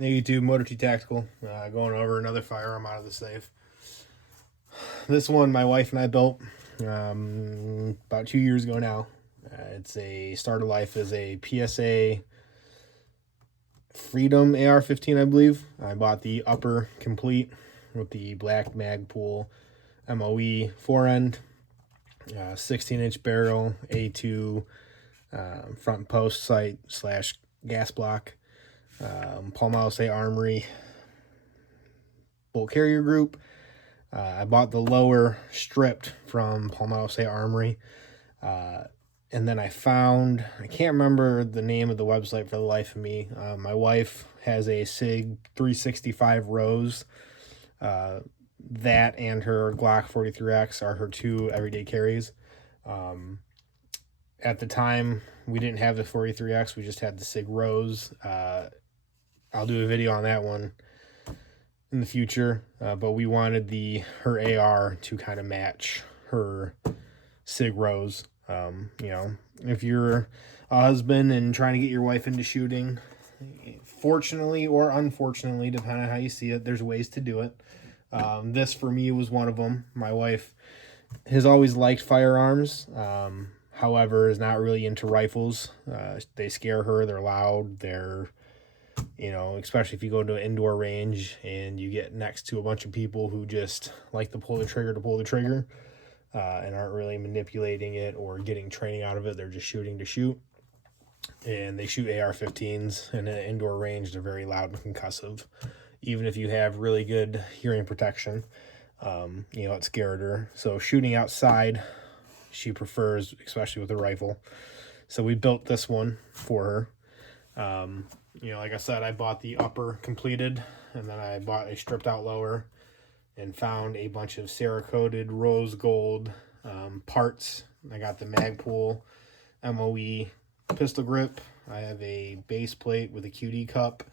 Hey YouTube, Motor T Tactical, going over another firearm out of the safe. This one my wife and I built about 2 years ago now. It's a start of life as a PSA Freedom AR-15, I believe. I bought the upper complete with the black Magpul MOE forend, 16-inch barrel, A2 front post sight / gas block. PSA Armory bolt carrier group. I bought the lower stripped from PSA Armory, and then I can't remember the name of the website for the life of me. My wife has a SIG 365 Rose. That and her Glock 43X are her two everyday carries. At the time, we didn't have the 43X, we just had the SIG Rose. I'll do a video on that one in the future, but we wanted her AR to kind of match her SIG Rose. If you're a husband and trying to get your wife into shooting, fortunately or unfortunately, depending on how you see it, there's ways to do it. This for me was one of them. My wife has always liked firearms, however is not really into rifles. They scare her, they're loud, especially if you go to an indoor range and you get next to a bunch of people who just like to pull the trigger and aren't really manipulating it or getting training out of it. They're just shooting to shoot. And they shoot AR-15s in an indoor range. They're very loud and concussive. Even if you have really good hearing protection, it scared her. So shooting outside, she prefers, especially with a rifle. So we built this one for her. Like I said, I bought the upper completed, and then I bought a stripped out lower and found a bunch of Cerakoted rose gold parts. I got the Magpul MOE pistol grip. I have a base plate with a QD cup,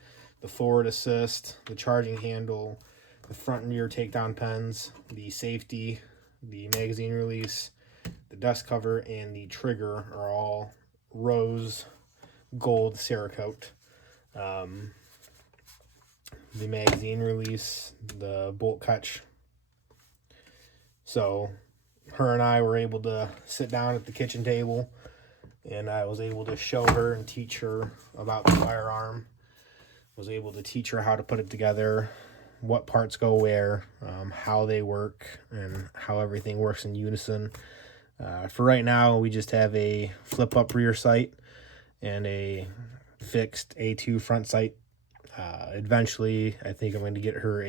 the forward assist, the charging handle, the front and rear takedown pens, the safety, the magazine release, the dust cover, and the trigger are all rose gold Cerakote. The magazine release, the bolt catch. So her and I were able to sit down at the kitchen table, and I was able to show her and teach her about the firearm. Was able to teach her how to put it together, what parts go where, how they work, and how everything works in unison. For right now, we just have a flip-up rear sight and a fixed A2 front sight. Eventually, I think I'm going to get her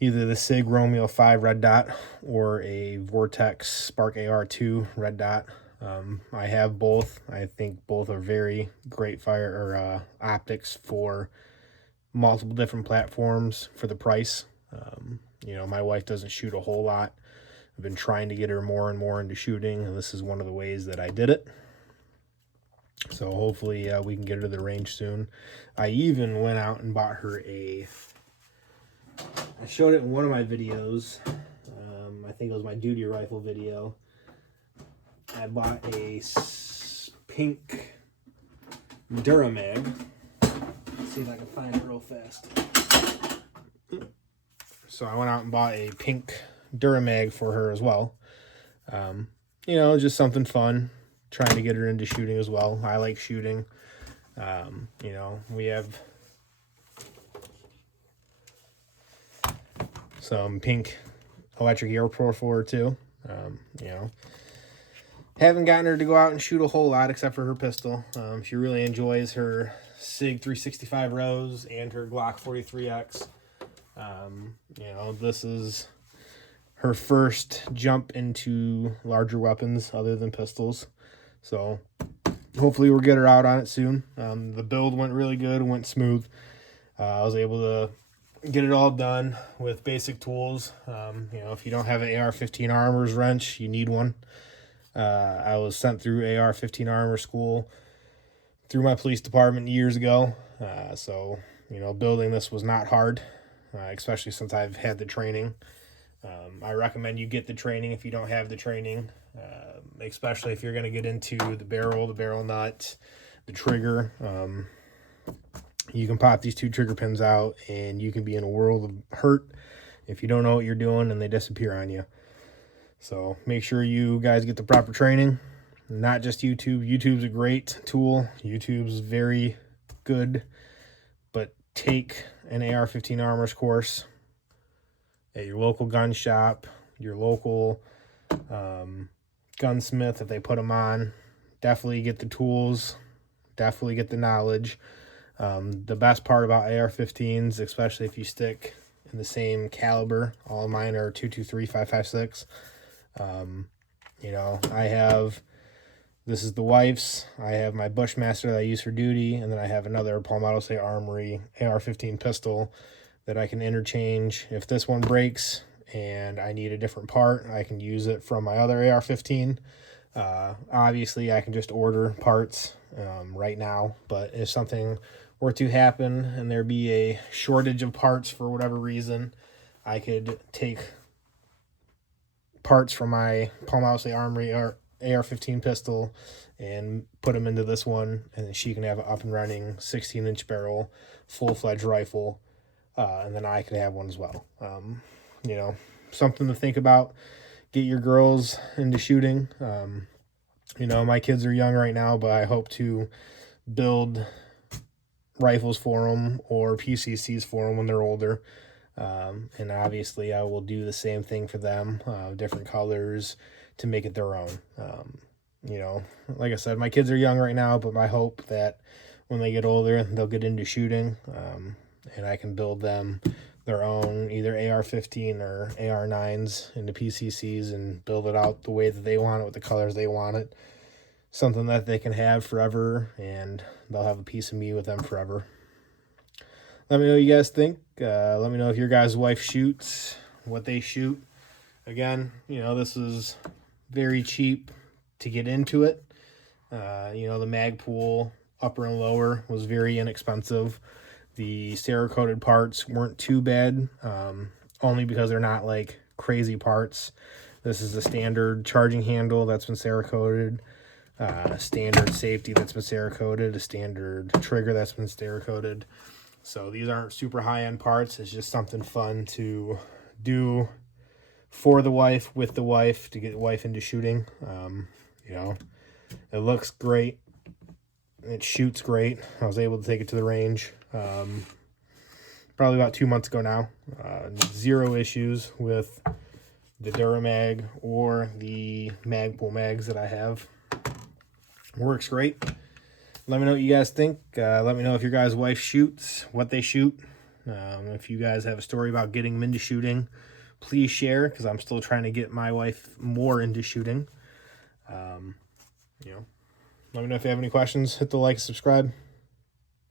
either the SIG Romeo 5 red dot or a Vortex Spark AR-2 red dot. I have both. I think both are very great optics for multiple different platforms for the price. My wife doesn't shoot a whole lot. I've been trying to get her more and more into shooting, and this is one of the ways that I did it. So hopefully we can get her to the range soon. I even went out and bought her I showed it in one of my videos. I think it was my duty rifle video. I bought a pink Duramag. Let's see if I can find it real fast. So I went out and bought a pink Duramag for her as well. Just something fun. Trying to get her into shooting as well. I like shooting. We have some pink electric air pour for her too. Haven't gotten her to go out and shoot a whole lot except for her pistol. She really enjoys her SIG 365 Rose and her Glock 43X. This is her first jump into larger weapons other than pistols. So hopefully we'll get her out on it soon. The build went really good, went smooth. I was able to get it all done with basic tools. If you don't have an AR-15 armor's wrench, you need one. I was sent through AR-15 armor school through my police department years ago. So building this was not hard, especially since I've had the training. I recommend you get the training if you don't have the training, especially if you're going to get into the barrel nut, the trigger. you can pop these 2 trigger pins out and you can be in a world of hurt if you don't know what you're doing and they disappear on you. So make sure you guys get the proper training. Not just YouTube. YouTube's a great tool. YouTube's very good, but take an AR-15 armor's course at your local gun shop, your local gunsmith if they put them on. Definitely get the tools, definitely get the knowledge. The best part about AR-15s, especially if you stick in the same caliber, all of mine are 223 5.56. You know, this is the wife's. I have my Bushmaster that I use for duty, and then I have another Palmetto State Armory AR-15 pistol that I can interchange. If this one breaks and I need a different part, I can use it from my other AR-15. Obviously, I can just order parts right now, but if something were to happen and there be a shortage of parts for whatever reason, I could take parts from my Palmetto State Armory AR-15 pistol and put them into this one, and she can have an up and running 16-inch barrel, full-fledged rifle, and then I could have one as well. You know, something to think about. Get your girls into shooting. You know, my kids are young right now, but I hope to build rifles for them or PCCs for them when they're older. And obviously I will do the same thing for them, different colors to make it their own. You know, like I said, my kids are young right now, but I hope that when they get older, they'll get into shooting, and I can build them their own either AR-15 or AR-9s into PCCs and build it out the way that they want it with the colors they want it. Something that they can have forever, and they'll have a piece of me with them forever. Let me know what you guys think. Let me know if your guys' wife shoots, what they shoot. Again, you know, this is very cheap to get into it. You know, the mag pool, upper and lower, was very inexpensive. The Cerakoted parts weren't too bad, only because they're not like crazy parts. This is a standard charging handle that's been Cerakoted, a standard safety that's been Cerakoted, a standard trigger that's been Cerakoted. So these aren't super high-end parts. It's just something fun to do for the wife, with the wife, to get the wife into shooting. You know, it looks great. It shoots great. I was able to take it to the range probably about 2 months ago now. Zero issues with the Duramag or the Magpul mags that I have. Works great. Let me know what you guys think. Let me know if your guys' wife shoots, what they shoot. If you guys have a story about getting them into shooting, please share, because I'm still trying to get my wife more into shooting. You know, let me know if you have any questions. Hit the like, subscribe.